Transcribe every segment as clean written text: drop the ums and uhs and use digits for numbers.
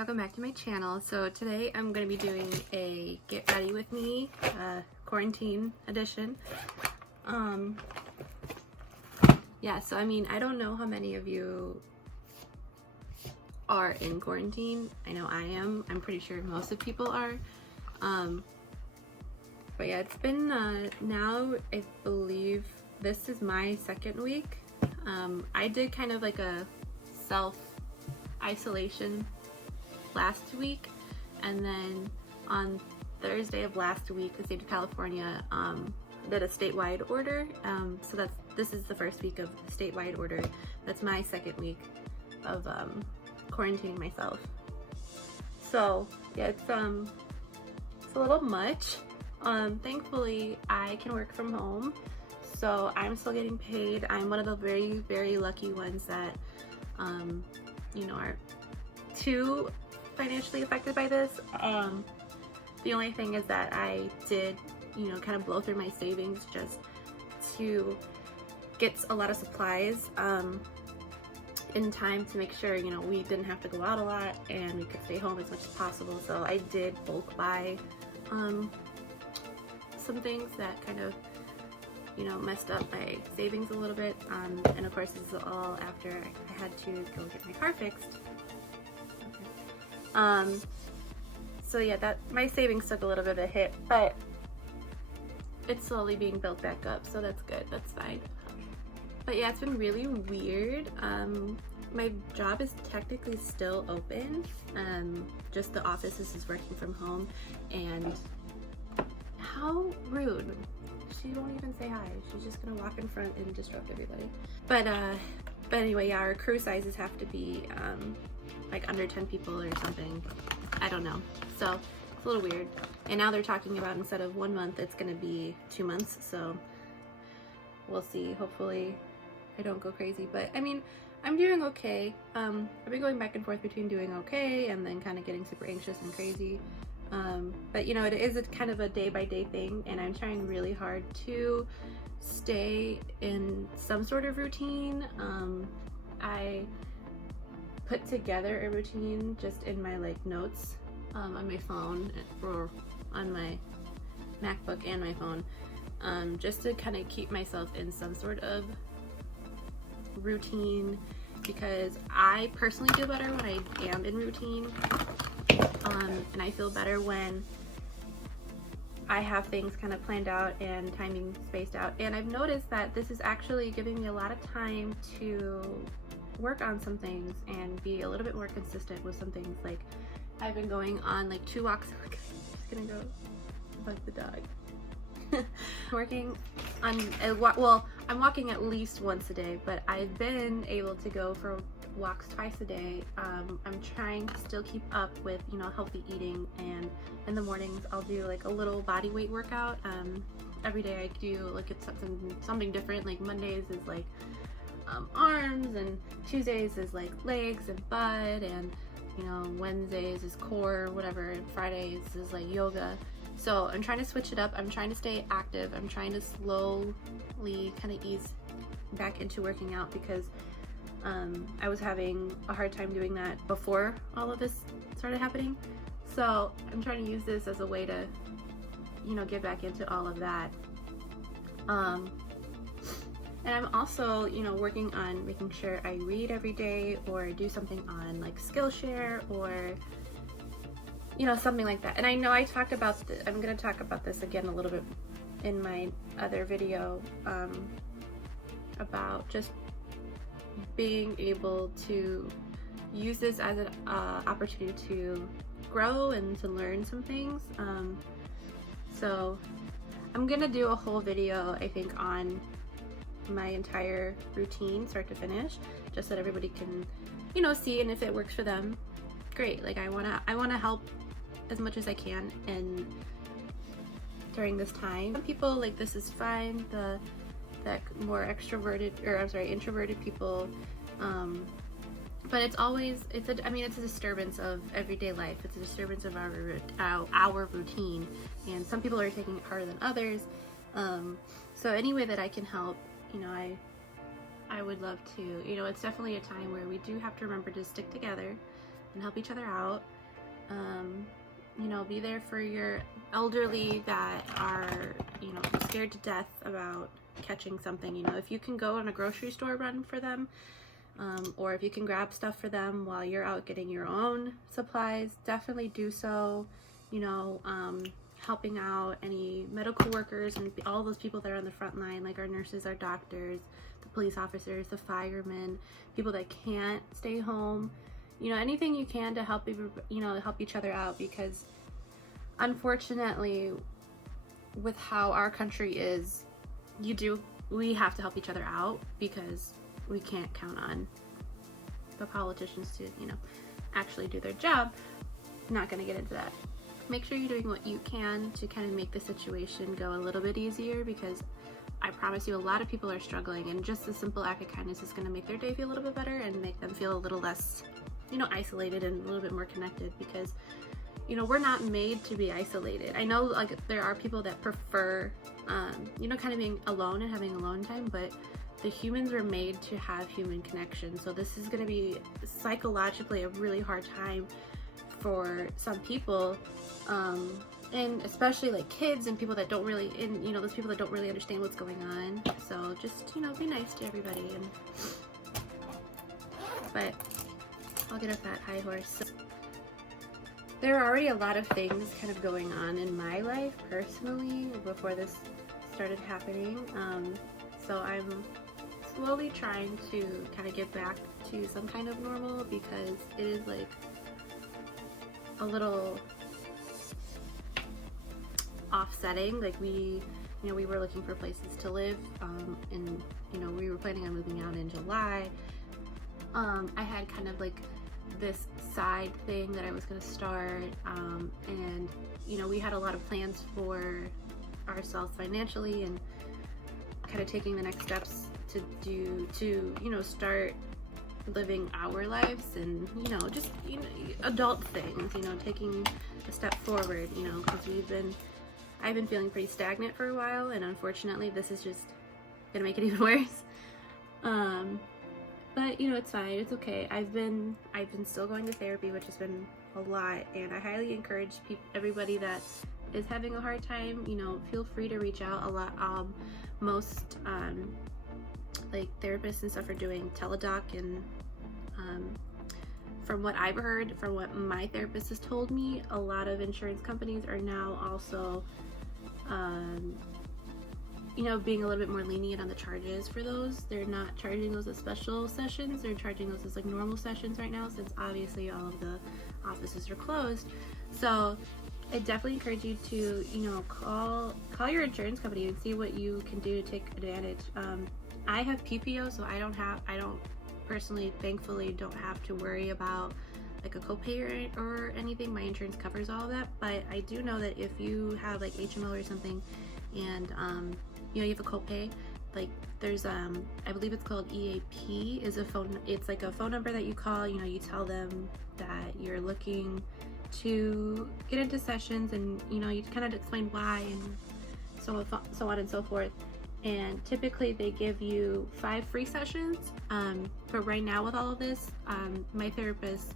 welcome back to my channel. So today I'm going to be doing a get ready with me quarantine edition. Yeah, so I mean, I don't know how many of you are in quarantine. I know I am. I'm pretty sure most of people are. But yeah, it's been now I believe this is my second week. I did kind of like a self-isolation last week, and then on Thursday of last week the state of California did a statewide order, so this is the first week of the statewide order. That's my second week of quarantining myself. So yeah, it's a little much. Thankfully I can work from home, so I'm still getting paid. I'm one of the very, very lucky ones that you know, are too financially affected by this. The only thing is that I did, you know, kind of blow through my savings just to get a lot of supplies in time to make sure, you know, we didn't have to go out a lot and we could stay home as much as possible. So I did bulk buy some things that kind of, you know, messed up my savings a little bit, and of course this is all after I had to go get my car fixed. So yeah, that my savings took a little bit of a hit, but it's slowly being built back up, so that's good, that's fine. But yeah, it's been really weird. My job is technically still open, just the office is working from home. And how rude. She won't even say hi. She's just gonna walk in front and disrupt everybody. But anyway, yeah, our crew sizes have to be like under 10 people or something. I don't know. So it's a little weird. And now they're talking about instead of 1 month, it's gonna be 2 months. So we'll see. Hopefully I don't go crazy. But I mean, I'm doing okay. I've been going back and forth between doing okay and then kind of getting super anxious and crazy. But you know, it is a kind of a day-by-day thing, and I'm trying really hard to stay in some sort of routine. I put together a routine just in my like notes on my phone or on my MacBook and my phone, just to kind of keep myself in some sort of routine, because I personally feel better when I am in routine. And I feel better when I have things kind of planned out and timing spaced out. And I've noticed that this is actually giving me a lot of time to work on some things and be a little bit more consistent with some things. Like I've been going on like 2 walks. I'm just gonna go bug the dog. Working on, well, I'm walking at least once a day, but I've been able to go for walks twice a day. I'm trying to still keep up with, you know, healthy eating, and in the mornings I'll do like a little body weight workout. Every day I do like it's something different. Like Mondays is like arms, and Tuesdays is like legs and butt, and you know, Wednesdays is core, whatever, and Fridays is like yoga. So I'm trying to switch it up. I'm trying to stay active. I'm trying to slowly kind of ease back into working out, because I was having a hard time doing that before all of this started happening. So I'm trying to use this as a way to, you know, get back into all of that. And I'm also, you know, working on making sure I read every day or do something on like Skillshare or, you know, something like that. And I know I talked about I'm going to talk about this again a little bit in my other video, about just being able to use this as an opportunity to grow and to learn some things. So I'm gonna do a whole video, I think, on my entire routine start to finish, just so that everybody can, you know, see, and if it works for them, great. Like I wanna help as much as I can and during this time. Some people like this is fine, that more extroverted, or I'm sorry, introverted people, but it's a disturbance of everyday life. It's a disturbance of our routine, and some people are taking it harder than others. So any way that I can help, you know, I would love to. You know, it's definitely a time where we do have to remember to stick together. and help each other out. You know, be there for your elderly that are, you know, scared to death about catching something. You know, if you can go on a grocery store run for them, or if you can grab stuff for them while you're out getting your own supplies, definitely do so. You know, helping out any medical workers and all those people that are on the front line, like our nurses, our doctors, the police officers, the firemen, people that can't stay home. You know, anything you can to help, you know, help each other out, because unfortunately, with how our country is, we have to help each other out, because we can't count on the politicians to, you know, actually do their job. Not going to get into that. Make sure you're doing what you can to kind of make the situation go a little bit easier, because I promise you a lot of people are struggling, and just a simple act of kindness is going to make their day feel a little bit better and make them feel a little less, you know, isolated and a little bit more connected, because, you know, we're not made to be isolated. I know, like, there are people that prefer, you know, kind of being alone and having alone time, but the humans were made to have human connection. So this is going to be psychologically a really hard time for some people, and especially like kids and people that don't really, and you know, those people that don't really understand what's going on. So just, you know, be nice to everybody. But I'll get off that high horse. So, there are already a lot of things kind of going on in my life personally before this started happening. So I'm slowly trying to kind of get back to some kind of normal, because it is like a little offsetting. Like we were looking for places to live, and you know, we were planning on moving out in July. I had kind of like this side thing that I was going to start, and you know, we had a lot of plans for ourselves financially, and kind of taking the next steps to you know, start living our lives, and you know, just, you know, adult things, you know, taking a step forward, you know, because I've been feeling pretty stagnant for a while, and unfortunately this is just gonna make it even worse. But you know, it's fine, it's okay. I've been still going to therapy, which has been a lot, and I highly encourage everybody that is having a hard time, you know, feel free to reach out. A lot, most like therapists and stuff are doing teledoc, and from what I've heard, from what my therapist has told me, a lot of insurance companies are now also you know, being a little bit more lenient on the charges for those. They're not charging those as special sessions, they're charging those as like normal sessions right now, since obviously all of the offices are closed. So I definitely encourage you to, you know, call your insurance company and see what you can do to take advantage. I have PPO, so I don't personally, thankfully, don't have to worry about like a copay or anything. My insurance covers all of that. But I do know that if you have like HMO or something, and you know, you have a copay, like there's I believe it's called EAP, is a phone, it's like a phone number that you call. You know, you tell them that you're looking to get into sessions, and you know, you kind of explain why, and so on and so forth. And typically they give you 5 free sessions, but right now with all of this, my therapist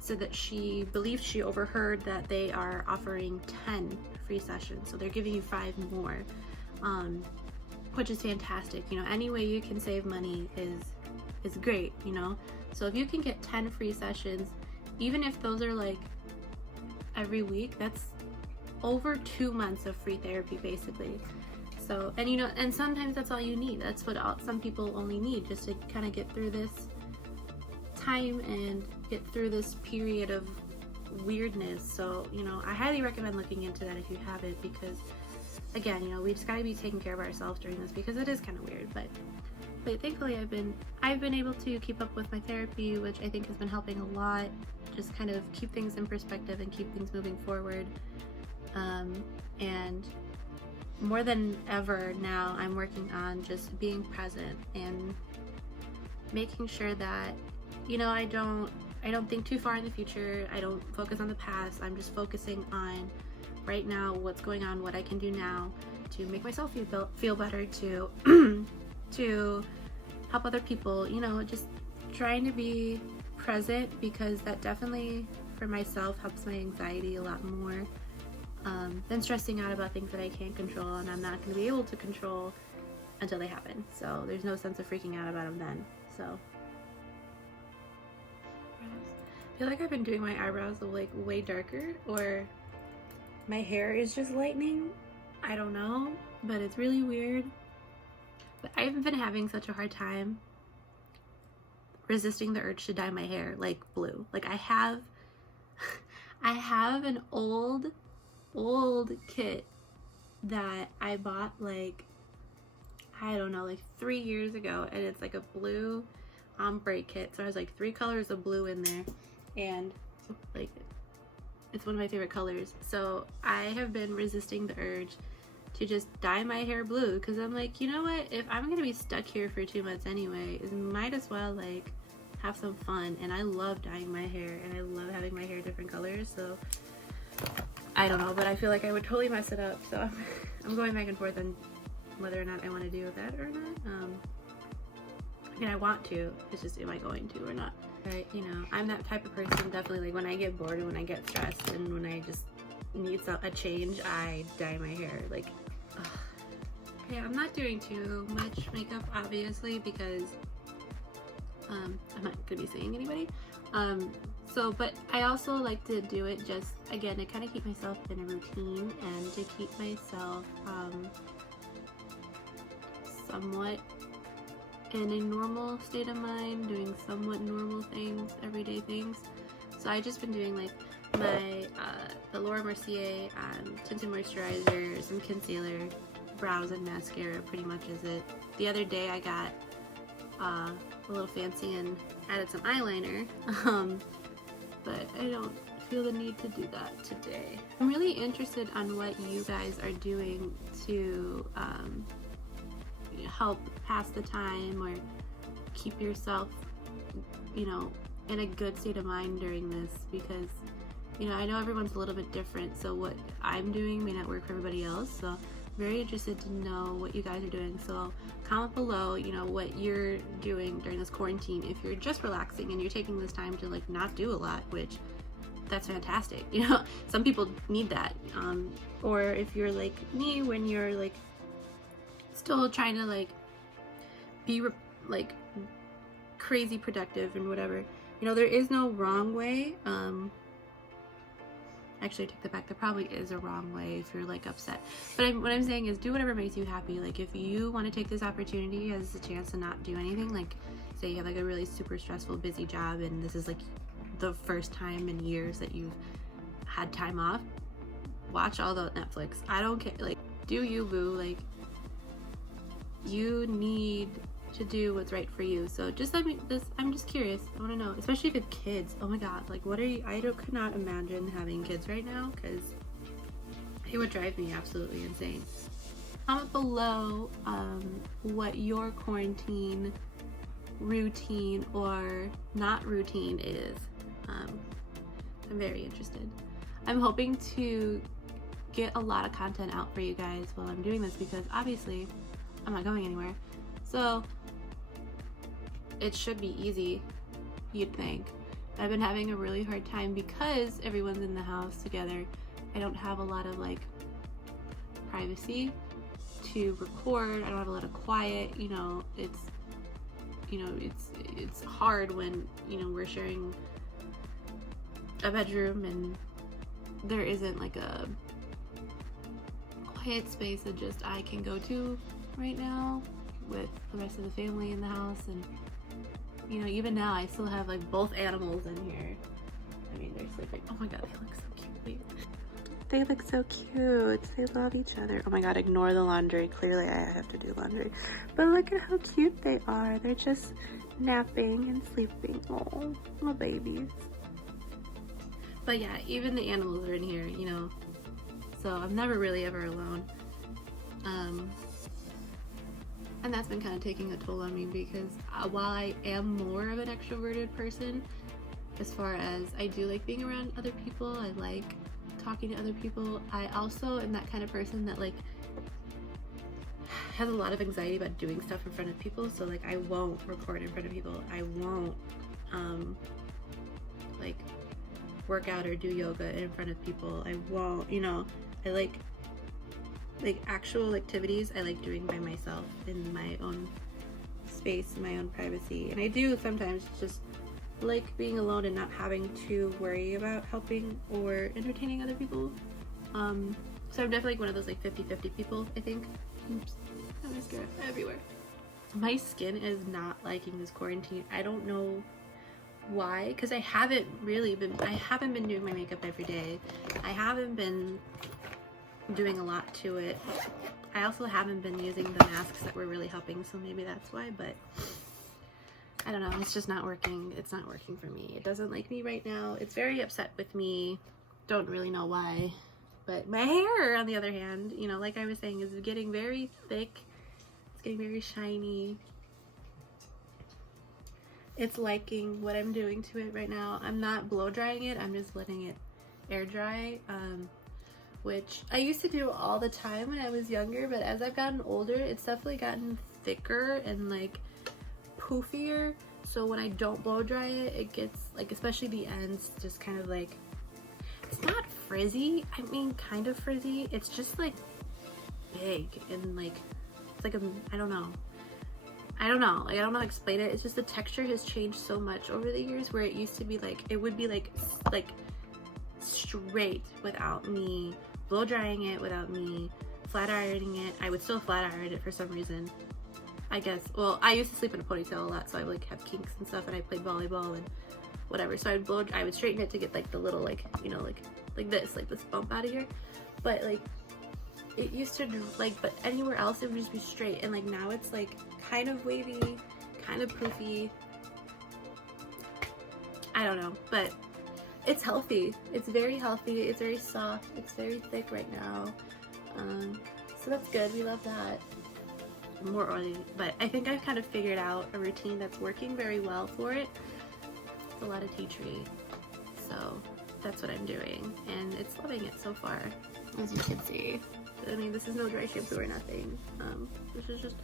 said that she believes she overheard that they are offering 10 free sessions, so they're giving you 5 more, which is fantastic. You know, any way you can save money is great, you know. So if you can get 10 free sessions, even if those are like every week, that's over 2 months of free therapy basically. So, and you know, and sometimes that's all you need. That's what some people only need, just to kind of get through this time and get through this period of weirdness. So, you know, I highly recommend looking into that if you haven't, because again, you know, we just gotta be taking care of ourselves during this, because it is kind of weird. But thankfully I've been able to keep up with my therapy, which I think has been helping a lot, just kind of keep things in perspective and keep things moving forward. And more than ever now, I'm working on just being present and making sure that, you know, I don't think too far in the future. I don't focus on the past. I'm just focusing on right now, what's going on, what I can do now to make myself feel better, to to help other people, you know, just trying to be present, because that definitely for myself helps my anxiety a lot more than stressing out about things that I can't control and I'm not going to be able to control until they happen. So there's no sense of freaking out about them then. So I feel like I've been doing my eyebrows like way darker, or my hair is just lightening. I don't know, but it's really weird. But I've been having such a hard time resisting the urge to dye my hair like blue. Like I have an old kit that I bought like, I don't know, like 3 years ago, and it's like a blue ombre kit. So there's like 3 colors of blue in there, and like it's one of my favorite colors. So I have been resisting the urge to just dye my hair blue, because I'm like, you know what, if I'm gonna be stuck here for 2 months anyway, might as well like have some fun. And I love dyeing my hair, and I love having my hair different colors. So I don't know, but I feel like I would totally mess it up. So I'm going back and forth on whether or not I want to do that or not. I mean, I want to, it's just, am I going to or not? Right, you know, I'm that type of person, definitely, like when I get bored and when I get stressed and when I just need a change, I dye my hair. Like, ugh. Okay, I'm not doing too much makeup, obviously, because I'm not gonna be seeing anybody. But I also like to do it just, again, to kind of keep myself in a routine and to keep myself somewhat in a normal state of mind, doing somewhat normal things, everyday things. So I just been doing like my the Laura Mercier tinted moisturizer, some concealer, brows, and mascara pretty much is it. The other day I got a little fancy and added some eyeliner, but I don't feel the need to do that today. I'm really interested on what you guys are doing to help pass the time or keep yourself, you know, in a good state of mind during this, because, you know, I know everyone's a little bit different, so what I'm doing may not work for everybody else. So I'm very interested to know what you guys are doing. So comment below, you know, what you're doing during this quarantine. If you're just relaxing and you're taking this time to like not do a lot, which that's fantastic, you know, some people need that. Or if you're like me, when you're like still trying to like be like crazy productive and whatever, you know, there is no wrong way. Actually, I take that back, there probably is a wrong way if you're like upset, but what I'm saying is do whatever makes you happy. Like if you want to take this opportunity as a chance to not do anything, like say you have like a really super stressful busy job and this is like the first time in years that you've had time off, watch all the Netflix. I don't care, like do you, boo. Like you need to do what's right for you. So just let me this, I'm just curious, I want to know, especially if you have kids. Oh my god, like what are you, could not imagine having kids right now, because it would drive me absolutely insane. Comment below what your quarantine routine or not routine is. I'm very interested. I'm hoping to get a lot of content out for you guys while I'm doing this, because obviously I'm not going anywhere. So it should be easy, you'd think. I've been having a really hard time because everyone's in the house together. I don't have a lot of like privacy to record. I don't have a lot of quiet, you know, it's hard when, you know, we're sharing a bedroom and there isn't like a quiet space that just I can go to right now with the rest of the family in the house. And you know, even now I still have like both animals in here. I mean, they're sleeping. Oh my god, they look so cute. They look so cute. They love each other. Oh my god, ignore the laundry. Clearly I have to do laundry. But look at how cute they are. They're just napping and sleeping. Oh, my babies. But yeah, even the animals are in here, you know. So I'm never really ever alone. And that's been kind of taking a toll on me, because while I am more of an extroverted person, as far as I do like being around other people, I like talking to other people, I also am that kind of person that like has a lot of anxiety about doing stuff in front of people. So like I won't record in front of people, I won't like work out or do yoga in front of people. I won't, you know, I like actual activities I like doing by myself in my own space, in my own privacy. And I do sometimes just like being alone and not having to worry about helping or entertaining other people. So I'm definitely one of those like 50-50 people, I think. Oops, got mascara everywhere. My skin is not liking this quarantine. I don't know why, because I haven't been doing my makeup every day. I haven't been doing a lot to it. I also haven't been using the masks that were really helping, so maybe that's why, but I don't know, it's just not working. It's not working for me. It doesn't like me right now. It's very upset with me. Don't really know why. But my hair, on the other hand, you know, like I was saying, is getting very thick. It's getting very shiny. It's liking what I'm doing to it right now. I'm not blow drying it. I'm just letting it air dry, which I used to do all the time when I was younger. But as I've gotten older, it's definitely gotten thicker and like poofier. So when I don't blow dry it, it gets like, especially the ends, just kind of like, it's not frizzy. I mean, kind of frizzy. It's just like big and like, it's like a, I don't know. Like, I don't know how to explain it. It's just the texture has changed so much over the years, where it used to be like, it would be like straight without me blow drying it, without me flat ironing it. I would still flat iron it for some reason, I guess. Well, I used to sleep in a ponytail a lot, so I would like have kinks and stuff, and I played volleyball and whatever. So I would straighten it to get like the little like, you know, like this bump out of here. But like it used to like, but anywhere else it would just be straight, and like now it's like kind of wavy, kind of poofy. I don't know, but it's healthy. It's very healthy. It's very soft. It's very thick right now. So that's good. We love that. More oily, but I think I've kind of figured out a routine that's working very well for it. It's a lot of tea tree, so that's what I'm doing, and it's loving it so far, as you can see. I mean, this is no dry shampoo or nothing. This is just,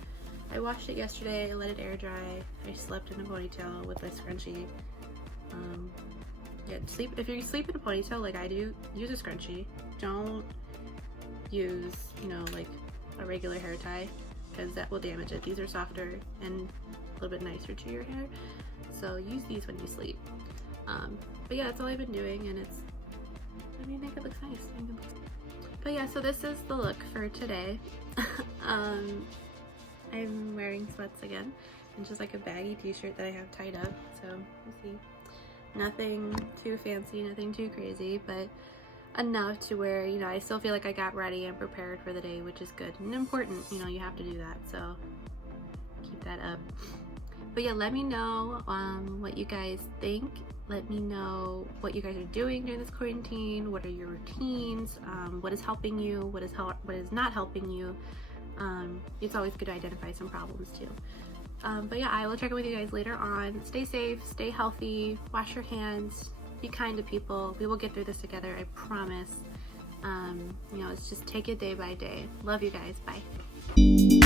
I washed it yesterday, I let it air dry, I slept in a ponytail with a scrunchie. Yeah, if you sleep in a ponytail like I do, use a scrunchie. Don't use, you know, like a regular hair tie, because that will damage it. These are softer and a little bit nicer to your hair, so use these when you sleep. But yeah, that's all I've been doing, and it's, I mean, makeup looks nice. But yeah, so this is the look for today. I'm wearing sweats again, and just like a baggy t-shirt that I have tied up, so we'll see. Nothing too fancy, nothing too crazy, but enough to where, you know, I still feel like I got ready and prepared for the day, which is good and important. You know, you have to do that, so keep that up. But yeah, let me know what you guys think. Let me know what you guys are doing during this quarantine. What are your routines? What is helping you? What is not helping you? It's always good to identify some problems too. But yeah, I will check in with you guys later on. Stay safe, stay healthy, wash your hands, be kind to people. We will get through this together, I promise. You know, it's just take it day by day. Love you guys. Bye.